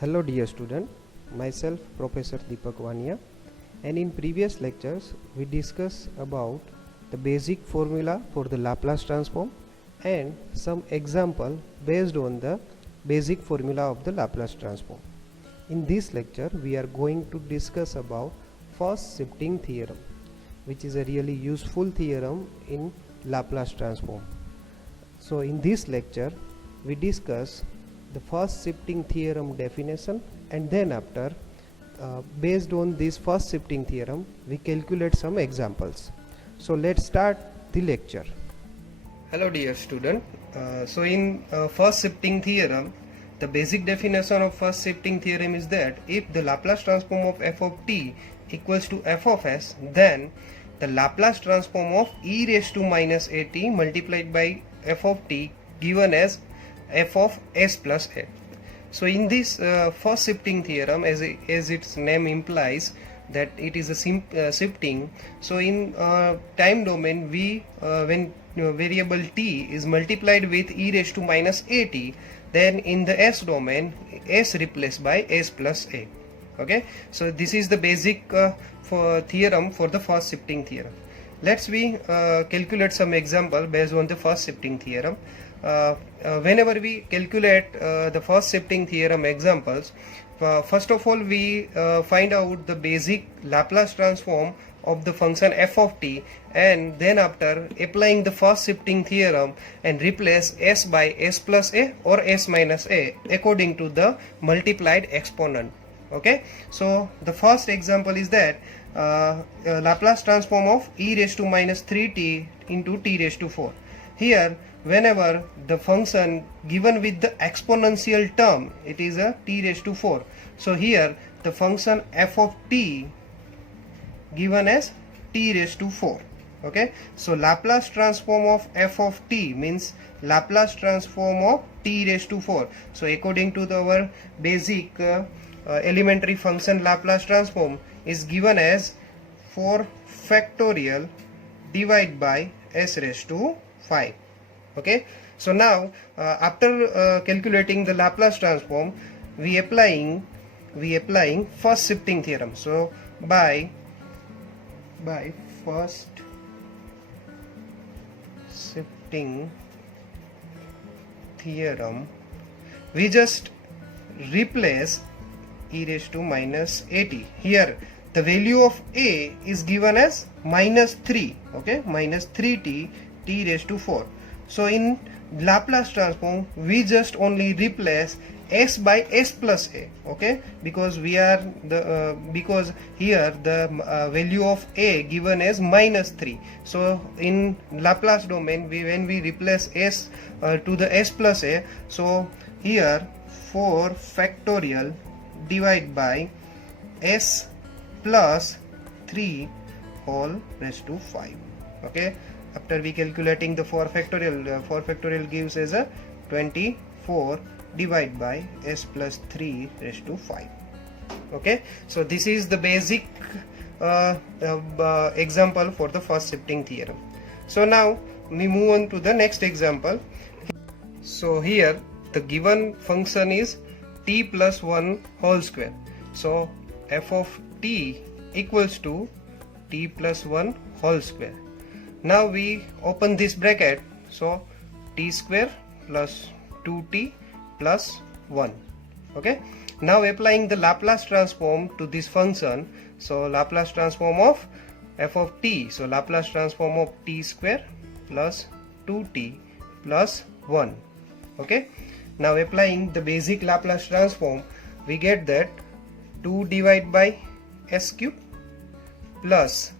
Hello dear student, myself Professor Deepak Vania, and in previous lectures we discussed about the basic formula for the Laplace transform and some example based on the basic formula of the Laplace transform. In this lecture we are going to discuss about first shifting theorem, which is a really useful theorem in Laplace transform. So in this lecture we discuss the first shifting theorem definition, and then after based on this first shifting theorem we calculate some examples. So let's start the lecture. Hello dear student, so in first shifting theorem, the basic definition of first shifting theorem is that if the Laplace transform of f of t equals to f of s, then the Laplace transform of e raised to minus at multiplied by f of t given as f of s plus a. So in this first shifting theorem, as its name implies that it is a shifting, so in time domain we when variable t is multiplied with e raised to minus at, then in the s domain s replaced by s plus a. Okay, so this is the basic for theorem for the first shifting theorem. Let's we calculate some example based on the first shifting theorem. Whenever we calculate the first shifting theorem examples, first of all we find out the basic Laplace transform of the function f of t, and then after applying the first shifting theorem and replace s by s plus a or s minus a according to the multiplied exponent. Okay, so the first example is that Laplace transform of e raised to minus 3t into t raised to 4. Here whenever the function given with the exponential term, it is a t raised to 4. So here the function f of t given as t raised to 4. Okay, so Laplace transform of f of t means Laplace transform of t raised to 4. So according to our basic elementary function Laplace transform is given as 4 factorial divided by s raised to 5. Okay, so now after calculating the Laplace transform, we applying first shifting theorem. So by first shifting theorem, we just replace e raised to minus at. Here the value of a is given as minus 3. Okay, minus 3t t raised to 4. So in Laplace transform we just only replace s by s plus a. Okay, because we are the because here the value of a given as minus 3. So in Laplace domain when we replace s to the s plus a, so here 4 factorial divided by s plus 3 whole raised to 5. Okay, after we calculating the 4 factorial gives as a 24 divided by s plus 3 raised to 5. Okay, so this is the basic example for the first shifting theorem. So now we move on to the next example. So here the given function is t plus 1 whole square. So f of t equals to t plus 1 whole square. Now we open this bracket, so t square plus 2t plus 1. Okay, now applying the Laplace transform to this function, so Laplace transform of f of t, so Laplace transform of t square plus 2t plus 1. Okay, now applying the basic Laplace transform, we get that 2 divided by s cube plus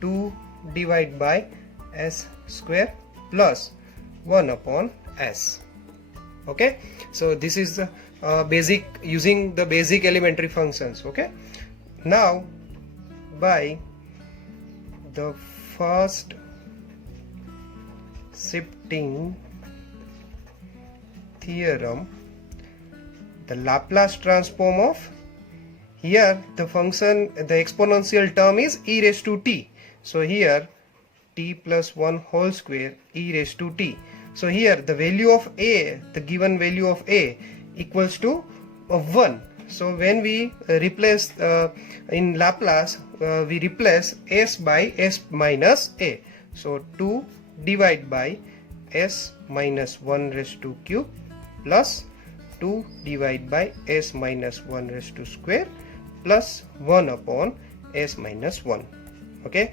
2 divided by s square plus 1 upon s. Okay, so this is the basic using the basic elementary functions. Okay, now by the first shifting theorem, the Laplace transform of, here the function, the exponential term is e raised to t. So here t plus 1 whole square e raised to t. So here the value of a, the given value of a equals to 1. So when we replace in Laplace, we replace s by s minus a. So 2 divided by s minus 1 raised to cube plus 2 divided by s minus 1 raised to square plus 1 upon s minus 1. Okay,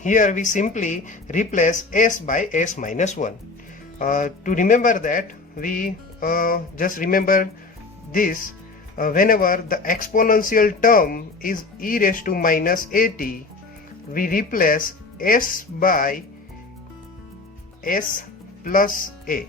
here we simply replace s by s minus 1. To remember that, we just remember this, whenever the exponential term is e raised to minus at, we replace s by s plus a,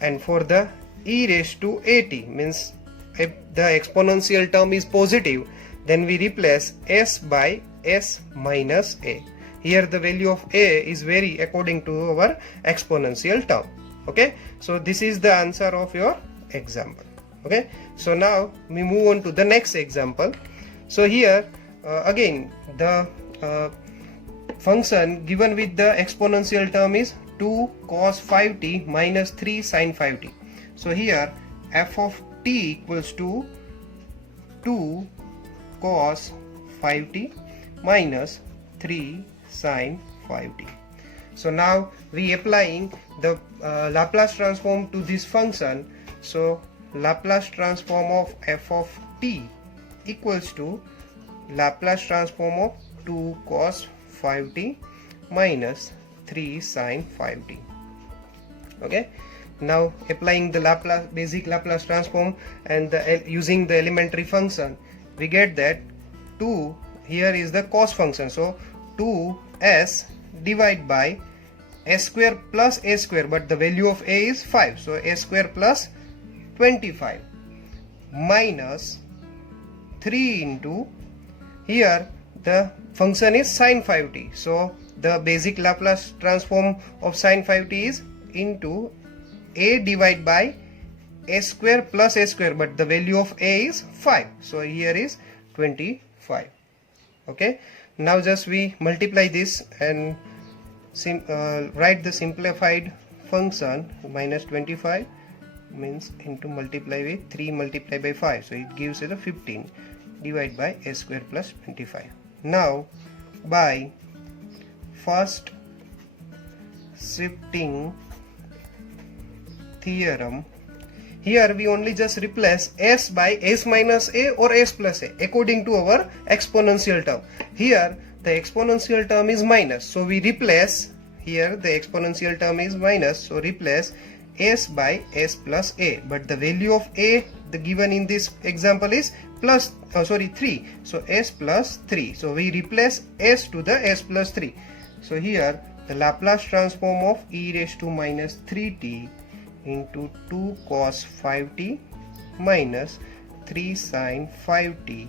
and for the e raised to at, means if the exponential term is positive, then we replace s by s minus a. Here the value of a is vary according to our exponential term. Okay, so this is the answer of your example. Okay, so now we move on to the next example. So here again the function given with the exponential term is 2 cos 5t minus 3 sin 5t. So here f of t equals to 2 cos 5t minus 3 sin 5t. So now we applying the Laplace transform to this function. So Laplace transform of f of t equals to Laplace transform of 2 cos 5t minus 3 sin 5t. Okay, now applying the Laplace basic Laplace transform and using the elementary function, we get that 2 here is the cos function, so 2s divided by s square plus a square, but the value of a is 5, so a square plus 25 minus 3 into, here the function is sin 5t, so the basic Laplace transform of sin 5t is into a divided by a square plus a square, but the value of a is 5, so here is 25. Okay, now just we multiply this and write the simplified function. Minus 25 means into multiply with 3 multiplied by 5, so it gives us a 15 divided by a square plus 25. Now by first shifting theorem, here we only just replace s by s minus a or s plus a according to our exponential term. Here the exponential term is minus, so we replace, here the exponential term is minus, so replace s by s plus a, but the value of a the given in this example is plus 3, so s plus 3, so we replace s to the s plus 3. So here the Laplace transform of e raised to minus 3t into 2 cos 5t minus 3 sin 5t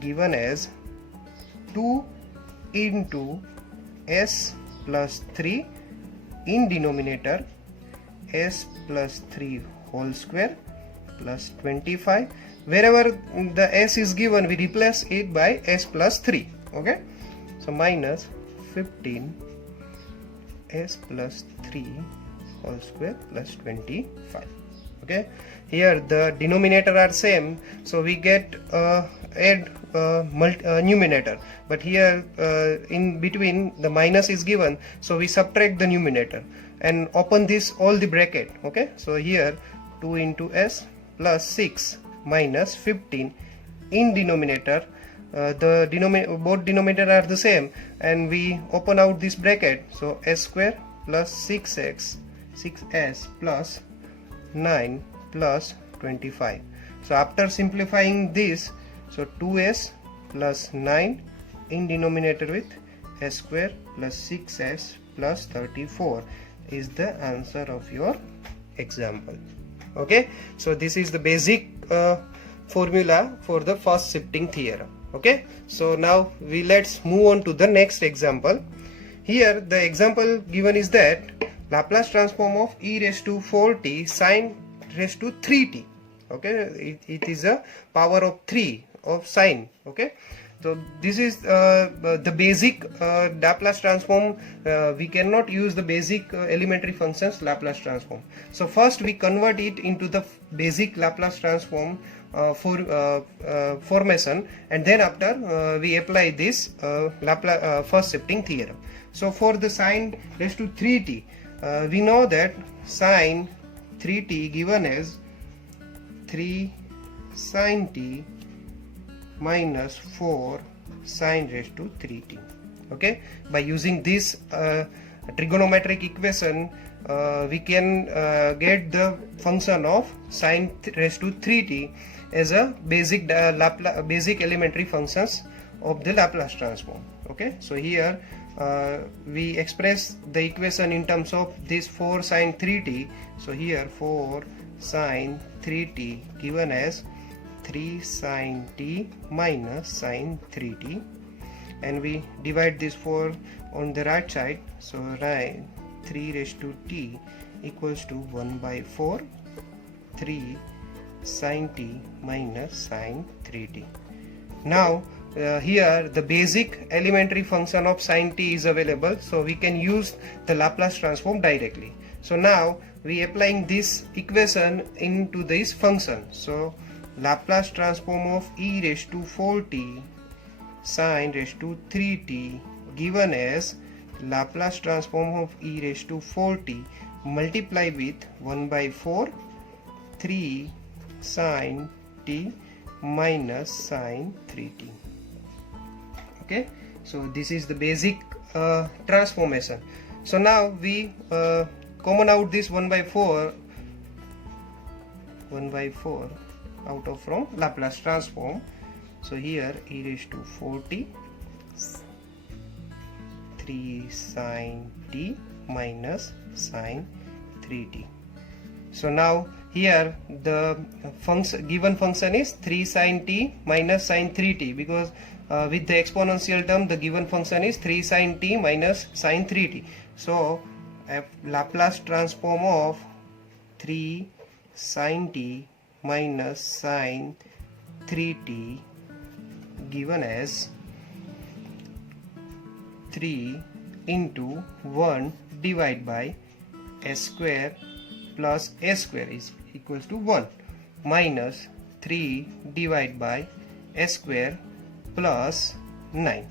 given as 2 into s plus 3 in denominator s plus 3 whole square plus 25, wherever the s is given we replace it by s plus 3. Okay, so minus 15 s plus 3 whole square plus 25. Okay, here the denominator are same, so we get add numerator, but here in between the minus is given, so we subtract the numerator and open this all the bracket. Okay, so here 2 into s plus 6 minus 15 in denominator, both denominator are the same, and we open out this bracket, so s square plus 6s plus 9 plus 25. So after simplifying this, so 2s plus 9 in denominator with s square plus 6s plus 34 is the answer of your example. Okay, so this is the basic formula for the first shifting theorem. Okay, so now let's move on to the next example. Here the example given is that Laplace transform of e raised to 4t sin raised to 3t. Okay, it is a power of 3 of sine. Okay, So this is the basic Laplace transform. We cannot use the basic elementary functions Laplace transform. So first we convert it into the basic Laplace transform formation, and then after we apply this Laplace first shifting theorem. So for the sine raised to 3t, we know that sine 3t given as 3 sine t minus 4 sine raised to 3t. Okay, by using this trigonometric equation, we can get the function of sine raised to 3t as a basic basic elementary functions of the Laplace transform. Okay, so here we express the equation in terms of this 4 sine 3t. So here 4 sine 3t given as 3 sine t minus sine 3t, and we divide this 4 on the right side. So right, 3 raised to t equals to 1 by 4 3 sine t minus sine 3t. Now here the basic elementary function of sine t is available, so we can use the Laplace transform directly. So now we applying this equation into this function. So Laplace transform of e raised to 4t sine raised to 3t given as Laplace transform of e raised to 4t multiply with 1 by 4 3 sine t minus sine 3t. Okay, so this is the basic transformation. So now we common out this 1 by 4 out of from Laplace transform. So here e raised to 4t 3 sine t minus sine 3t. So now here the given function is 3 sine t minus sine 3t, because with the exponential term the given function is 3 sine t minus sine 3t. So Laplace transform of 3 sine t minus sine 3t given as 3 into 1 divided by s square plus a square is equals to 1 minus 3 divided by s square plus 9.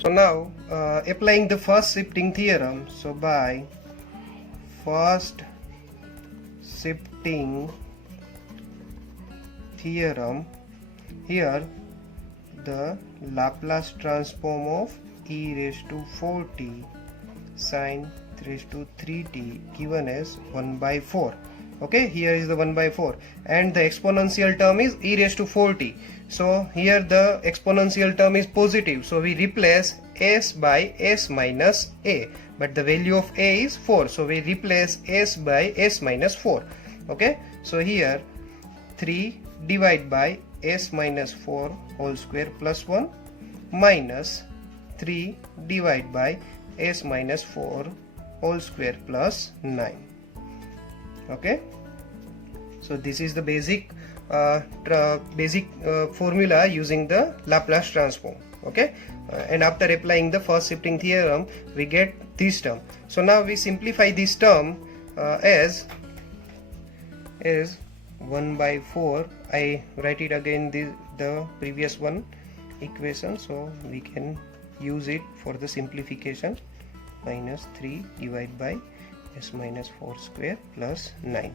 So now applying the first shifting theorem. So by first shifting theorem, here the Laplace transform of e raised to 4t sine raised to 3t given as 1 by 4. Okay, here is the 1 by 4, and the exponential term is e raised to 4t. So here the exponential term is positive, so we replace s by s minus a, but the value of a is 4, so we replace s by s minus 4. Okay, so here 3 divided by s minus 4 whole square plus 1 minus 3 divided by s minus 4 whole square plus 9. Okay, so this is the basic formula using the Laplace transform. Okay, and after applying the first shifting theorem we get this term. So now we simplify this term as 1 by 4. I write it again the previous one equation, so we can use it for the simplification. Minus 3 divided by s minus 4 square plus 9.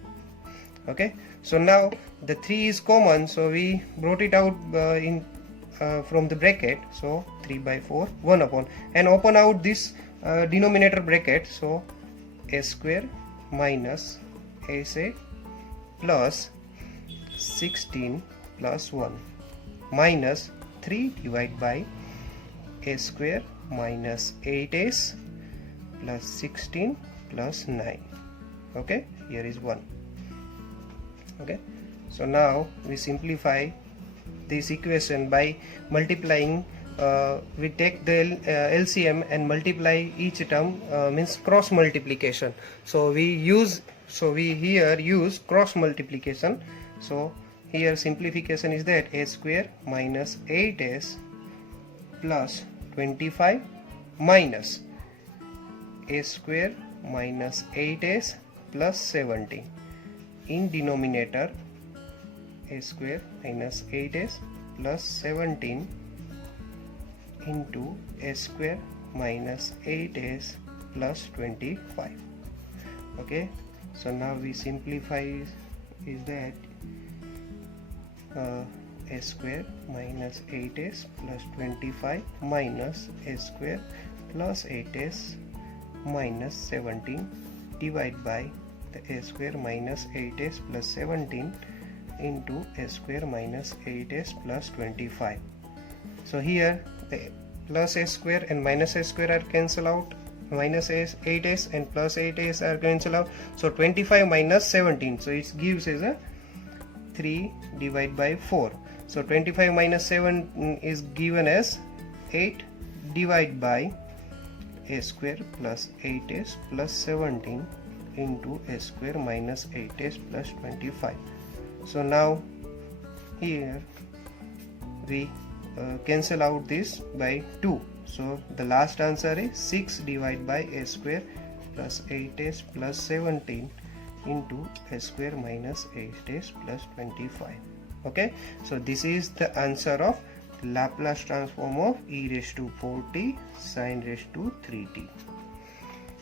Okay, so now the 3 is common, so we brought it out from the bracket. So 3 by 4 1 upon, and open out this denominator bracket. So s square minus sa plus 16 plus 1 minus 3 divided by s square minus 8s plus 16 plus 9. Okay, here is 1. Okay, so now we simplify this equation by multiplying. We take the LCM and multiply each term, means cross multiplication. So we here use cross multiplication. So here simplification is that s square minus 8s plus 25 minus a square minus 8s plus 17. In denominator, a square minus 8s plus 17 into a square minus 8s plus 25. Okay, so now we simplify is that a square minus 8s plus 25 minus a square plus 8s minus 17 divided by the a square minus 8s plus 17 into a square minus 8s plus 25. So here the plus a square and minus a square are cancelled out, minus 8s and plus 8s are cancelled out, so 25 minus 17, so it gives as a 3 divided by 4. So 25 minus 7 is given as 8 divided by a square plus 8s plus 17 into a square minus 8s plus 25. So now here we cancel out this by 2. So the last answer is 6 divided by a square plus 8s plus 17 into a square minus 8s plus 25. Okay, so this is the answer of Laplace transform of e raised to 4t sin raised to 3t.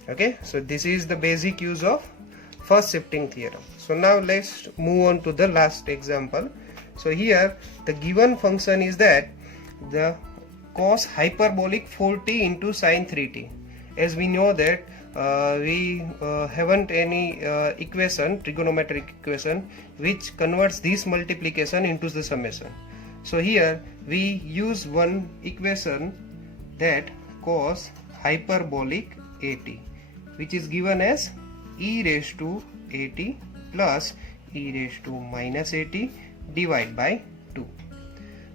Okay, so this is the basic use of first shifting theorem. So now let's move on to the last example. So here the given function is that the cos hyperbolic 4t into sin 3t. As we know that we haven't any equation, trigonometric equation, which converts this multiplication into the summation. So here we use one equation, that cos hyperbolic at, which is given as e raised to at plus e raised to minus at divided by 2.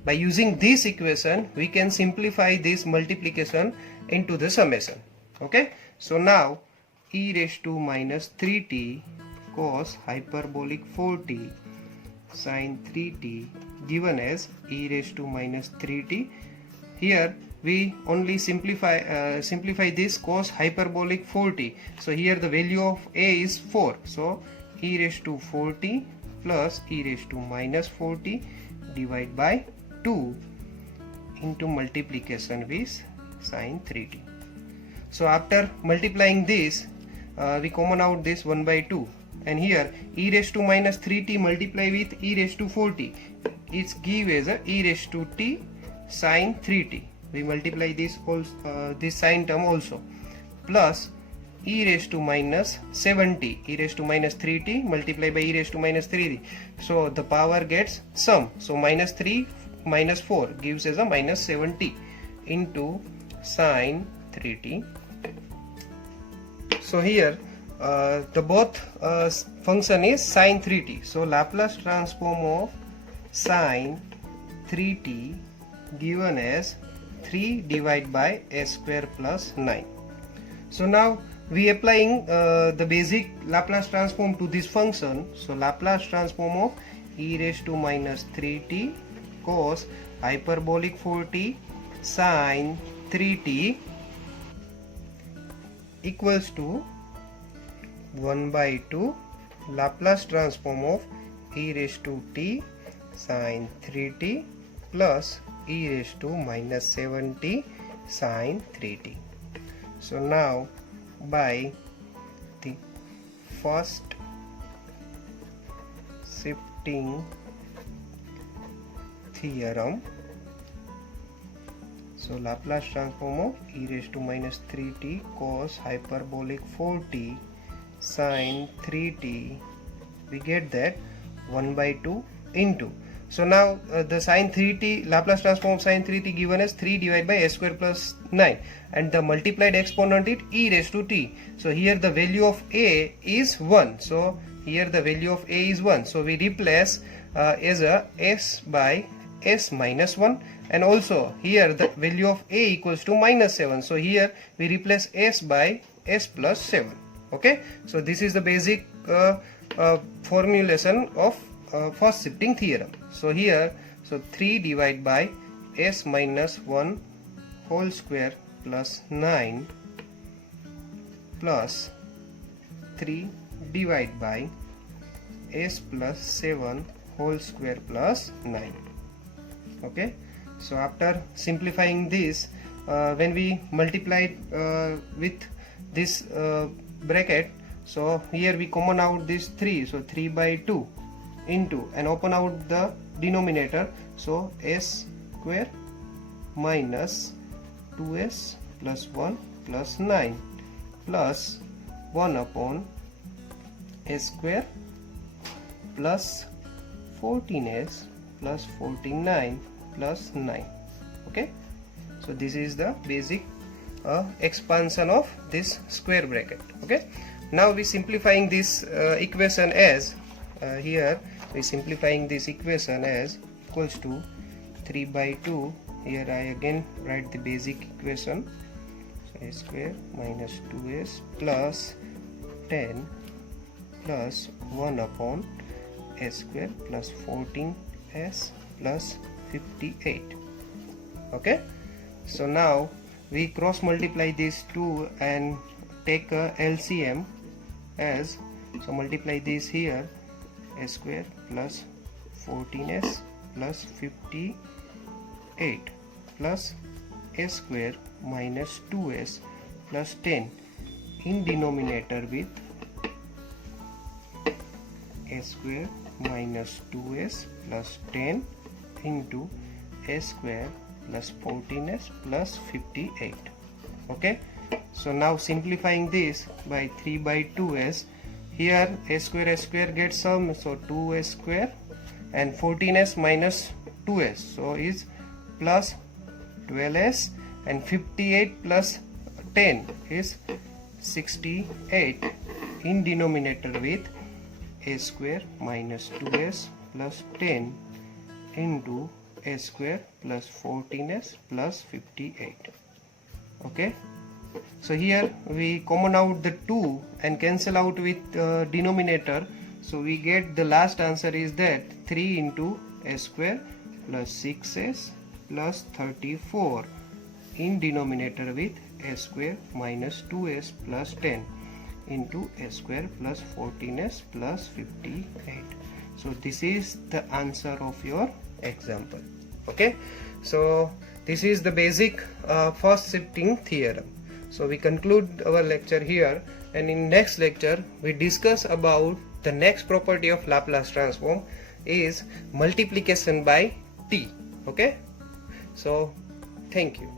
By using this equation we can simplify this multiplication into the summation. Okay, so now e raised to minus 3t cos hyperbolic 4t sin 3t given as e raised to minus 3t. Here we only simplify this cos hyperbolic 4t. So here the value of a is 4. So e raised to 4t plus e raised to minus 4t divided by 2 into multiplication with sin 3t. So after multiplying this, we common out this 1 by 2, and here e raised to minus 3t multiply with e raised to 4t, it give as a e raised to t sin 3t. We multiply this also, this sign term also, plus e raised to minus 7t, e raised to minus 3t multiply by e raised to minus 3t. So the power gets sum. So minus 3 minus 4 gives as a minus 7t into sin 3t. So here the both function is sin 3t. So Laplace transform of sin 3t given as 3 divided by a square plus 9. So now we applying the basic Laplace transform to this function. So Laplace transform of e raised to minus 3t cos hyperbolic 4t sin 3t equals to 1 by 2 Laplace transform of e raised to t sin 3t plus e raised to minus 7t sin 3t. So now by the first shifting theorem, so Laplace transform of e raised to minus 3t cos hyperbolic 4t sin 3t, we get that 1 by 2 into. So now the sin 3t, Laplace transform of sin 3t given as 3 divided by a square plus 9, and the multiplied exponent is e raised to t. So here the value of a is 1. So here the value of a is 1. So we replace as a s by s minus 1, and also here the value of a equals to minus 7. So here we replace s by s plus 7. Okay, so this is the basic formulation of first shifting theorem. So here, so 3 divided by s minus 1 whole square plus 9 plus 3 divided by s plus 7 whole square plus 9. Okay, so after simplifying this, when we multiply with this bracket, so here we common out this 3, so 3 by 2 into, and open out the denominator, so s square minus 2s plus 1 plus 9 plus 1 upon s square plus 14s plus 49 plus 9. Okay, so this is the basic expansion of this square bracket. Okay, now we simplifying this equation as here we simplifying this equation as equals to 3 by 2. Here I again write the basic equation, so s square minus 2s plus 10 plus 1 upon s square plus 14s plus 58. Okay, so now we cross multiply these two and take a LCM as, so multiply this here, s square plus 14s plus 58 plus s square minus 2s plus 10 in denominator with s square minus 2s plus 10 into s square plus 14s plus 58. Okay, so now simplifying this by 3 by 2s, here s square gets sum, so 2s square, and 14s minus 2s, so is plus 12s, and 58 plus 10 is 68 in denominator with s square minus 2s plus 10 into s square plus 14s plus 58. Okay, so here we common out the 2 and cancel out with denominator, so we get the last answer is that 3 into s square plus 6s plus 34 in denominator with s square minus 2s plus 10 into s square plus 14s plus 58. So this is the answer of your example. Okay, so this is the basic first shifting theorem. So we conclude our lecture here, and in next lecture we discuss about the next property of Laplace transform is multiplication by t. Okay, so thank you.